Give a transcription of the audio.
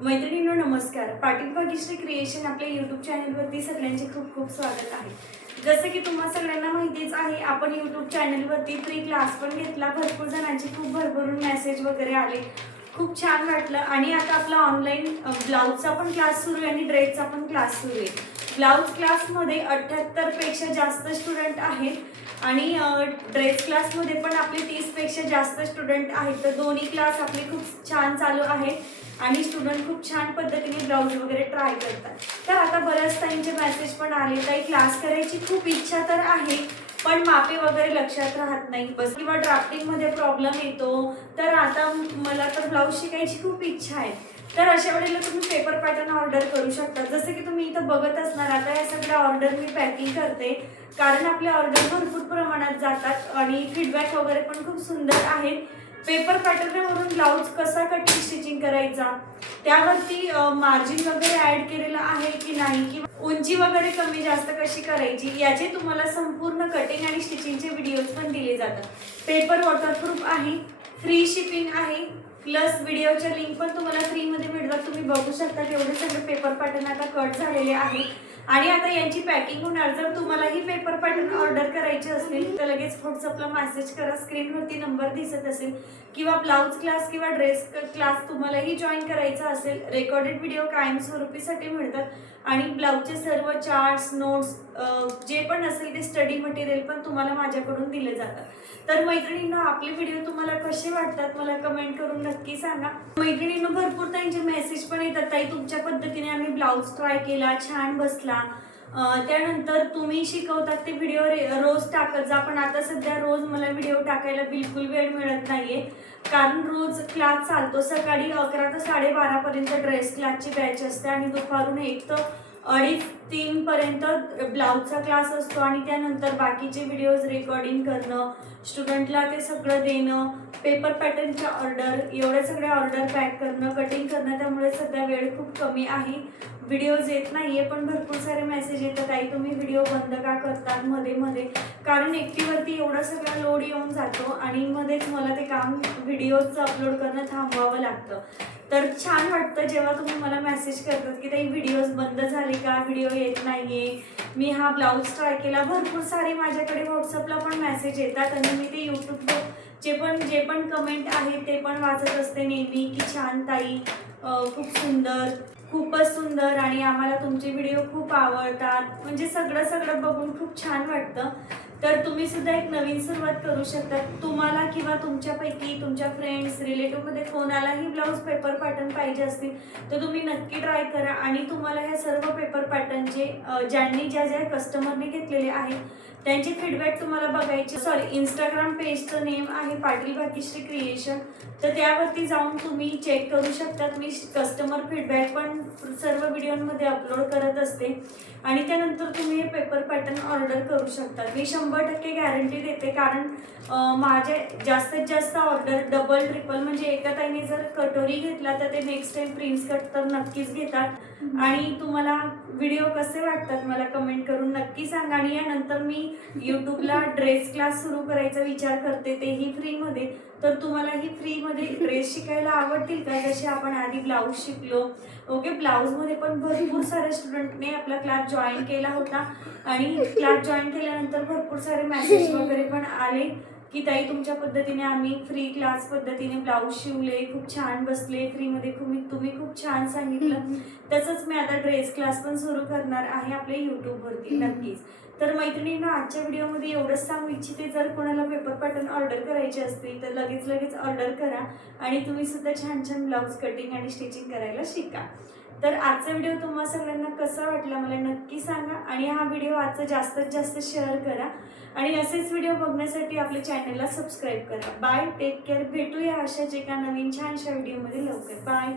मैत्रिणींनो नमस्कार. पाटील भाग्यश्री क्रिएशन आपल्या यूट्यूब चॅनलवरती सगळ्यांचे खूप खूप स्वागत आहे. जसं की तुम्हा सगळ्यांना माहितीच आहे, आपण यूट्यूब चॅनलवरती फ्री क्लास पण घेतला. भरपूर जणांचे खूप भरभरून मेसेज वगैरे आले. खूप छान वाटलं. आणि आता आपला ऑनलाईन ब्लाऊजचा पण क्लास सुरू आहे आणि ड्रेसचा पण क्लास सुरू आहे. ब्लाऊज क्लासमध्ये 78 पेक्षा जास्त स्टुडंट आहेत आणि ड्रेस क्लासमध्ये पण आपले 30 पेक्षा जास्त स्टुडंट आहेत. तर दोन्ही क्लास आपले खूप छान चालू आहेत आणि स्टुडंट खूप छान पद्धतीने ब्लाऊज वगैरे ट्राय करतात. तर आता बऱ्याच टाईमचे मेसेज पण आले, काही क्लास करायची खूप इच्छा तर आहे, पण मापे वगैरे लक्षात राहत नाही बस, किंवा ड्राफ्टिंगमध्ये प्रॉब्लेम येतो. तर आता मला तर ब्लाऊज शिकायची खूप इच्छा आहे. तर अशा वेळेला तुम्ही पेपर पॅटर्न ऑर्डर करू शकता. जसं की तुम्ही इथं बघत असणार, आता या सगळ्या ऑर्डर मी पॅकिंग करते, कारण आपल्या ऑर्डर भरपूर प्रमाणात जातात आणि फीडबॅक वगैरे पण खूप सुंदर आहेत. पेपर पॅटर्नवरून ब्लाऊज कसा कटिंग स्टिचिंग करायचा, त्यावरती मार्जिन वगैरे ॲड केलेलं आहे की नाही, किंवा उंची वगैरे कमी जास्त कशी करायची, याचे तुम्हाला संपूर्ण कटिंग आणि स्टिचिंगचे व्हिडिओज पण दिले जातात. पेपर वॉटरप्रूफ आहे, फ्री शिपिंग आहे, प्लस व्हिडिओच्या लिंक पण तुम्हाला फ्रीमध्ये मिळतात. तुम्ही बघू शकता एवढे सगळे पेपर पॅटर्न आता कट झालेले आहे आणि आता यांची पॅकिंग होणार. जर तुम्हालाही पेपर पॅटर्न ऑर्डर करायचे असतील तर लगेच व्हॉट्सअपला मेसेज करा. स्क्रीनवरती नंबर दिसत असेल, किंवा ब्लाऊज क्लास किंवा ड्रेस क्लास तुम्हालाही जॉईन करायचा असेल, रेकॉर्डेड व्हिडिओ कायमस्वरूपीसाठी मिळतात आणि ब्लाऊजचे सर्व चार्ट्स, नोट्स जे पण असेल ते स्टडी मटेरियल पण तुम्हाला माझ्याकडून दिले जातात. तर मैत्रिणींनो, आपले व्हिडिओ तुम्हाला कसे वाटतात मला कमेंट करून नक्की सांगा. मैत्रिणींनो, भरपूर त्यांचे मेसेज पण येतात, ताई तुमच्या पद्धतीने आम्ही ब्लाऊज ट्राय केला, छान बसला. त्यानंतर तुम्ही शिकवतात ते व्हिडिओ रोज टाकत जा. पण आता सध्या रोज मला व्हिडिओ टाकायला बिलकुल वेळ मिळत नाहीये, कारण रोज क्लास चालतो. सकाळी 11 ते 12:30 पर्यंत ड्रेस क्लासची बॅच असते आणि दुपारून 1 ते 2:30-3 पर्यंत ब्लाऊजचा क्लास असतो. आणि त्यानंतर बाकीचे व्हिडिओज रेकॉर्डिंग करणं, स्टुडंटला ते सगळं देणं, पेपर पॅटर्नच्या ऑर्डर, एवढ्या सगळ्या ऑर्डर पॅक करणं, कटिंग करणं, त्यामुळे सध्या वेळ खूप कमी आहे. व्हिडिओज येत नाहीये. पण भरपूर सारे मेसेज येतात, आई तुम्ही व्हिडिओ बंद का करतात मध्ये मध्ये, कारण एकटीवरती एवढा सगळा लोड येऊन जातो आणि मध्येच मला ते काम व्हिडिओचं अपलोड करणं थांबवावं लागतं. तर छान वाटतं जेव्हा तुम्ही मला मेसेज करतात की ताई व्हिडिओज बंद झाले का, व्हिडिओ येत नाहीये, मी हा ब्लाऊज ट्राय केला. भरपूर सारे माझ्याकडे व्हॉट्सअपला पण मेसेज येतात आणि मी ते यूट्यूबवर जे पण कमेंट आहे ते पण वाचत असते नेहमी, की छान ताई, खूप सुंदर, खूपच सुंदर, आणि आम्हाला तुमचे व्हिडिओ खूप आवडतात. म्हणजे सगळं बघून खूप छान वाटतं. तर तुम्ही सुद्धा एक नवीन सुरुवात करू शकता. तुम्हाला किंवा तुमच्यापैकी तुमच्या फ्रेंड्स, रिलेटिव्हमध्ये कोणालाही ब्लाऊज पेपर पॅटर्न पाहिजे असतील तर तुम्ही नक्की ट्राय करा. आणि तुम्हाला ह्या सर्व पेपर पॅटर्नचे ज्या कस्टमरने घेतलेले आहेत त्यांचे फीडबॅक तुम्हाला बघायचे. इंस्टाग्राम पेजचं नेम आहे पाटील भाग्यश्री क्रिएशन, तर त्यावरती जाऊन तुम्ही चेक करू शकतात. मी कस्टमर फीडबॅक पण सर्व व्हिडिओमध्ये अपलोड करत असते आणि त्यानंतर तुम्ही हे पेपर पॅटर्न ऑर्डर करू शकता. मी 100% गॅरंटी देते, कारण माझे जास्तीत जास्त ऑर्डर डबल ट्रिपल, म्हणजे एका ताईने जर कटोरी घेतला तर ते नेक्स्ट टाइम प्रिन्स कट तर नक्कीच घेतात. आणि तुम्हाला व्हिडिओ कसे वाटतात मला कमेंट करून नक्की सांगा. आणि यानंतर मी यूट्यूबला ड्रेस क्लास सुरू करायचा विचार करते, तेही फ्रीमध्ये. तर तुम्हालाही फ्रीमध्ये ड्रेस शिकायला आवडतील का, जसे आपण आधी ब्लाऊज शिकलो. ओके, ब्लाऊजमध्ये पण भरपूर साऱ्या स्टुडंटने आपला क्लास जॉईन केला होता आणि क्लास जॉईन केल्यानंतर भरपूर सारे मेसेज वगैरे पण आले की ताई तुमच्या पद्धतीने आम्ही फ्री क्लास पद्धतीने ब्लाऊज शिवले, खूप छान बसले फ्रीमध्ये, तुम्ही खूप छान सांगितलं. तसंच मी आता ड्रेस क्लास पण सुरू करणार आहे आपल्या यूट्यूबवरती नक्कीच. तर मैत्रिणींनो, आजच्या व्हिडिओमध्ये एवढंच सांगू इच्छिते, जर कोणाला पेपर पॅटर्न ऑर्डर करायचे असतील तर लगेच ऑर्डर करा आणि तुम्ही सुद्धा छान छान ब्लाऊज कटिंग आणि स्टिचिंग करायला शिका. तर आजचा व्हिडिओ तुम्हा सगळ्यांना कसा वाटला मला नक्की सांगा आणि हा व्हिडिओ आजचा जास्तीत जास्त शेअर करा आणि असेच व्हिडिओ बघण्यासाठी आपल्या चॅनलला सबस्क्राईब करा. Bye, take care. भेटूया अशाच एका नवीन छानशा व्हिडिओमध्ये लवकर. बाय.